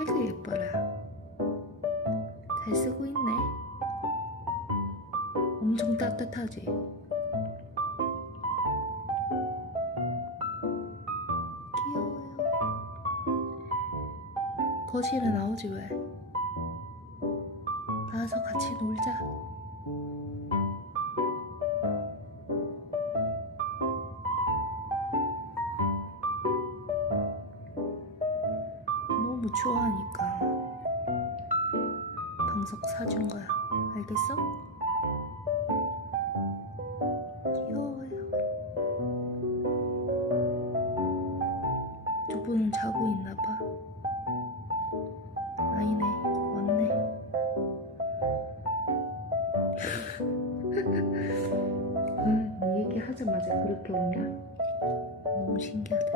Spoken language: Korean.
아이고 예뻐라. 잘 쓰고 있네. 엄청 따뜻하지? 귀여워요. 거실에 나오지 왜? 나와서 같이 놀자 너무 추워하니까 방석 사준 거야. 알겠어? 귀여워요. 두 분은 자고 있나 봐. 아니네, 왔네. 응, 네 얘기 하자마자 그렇게 웃냐? 너무 신기하다.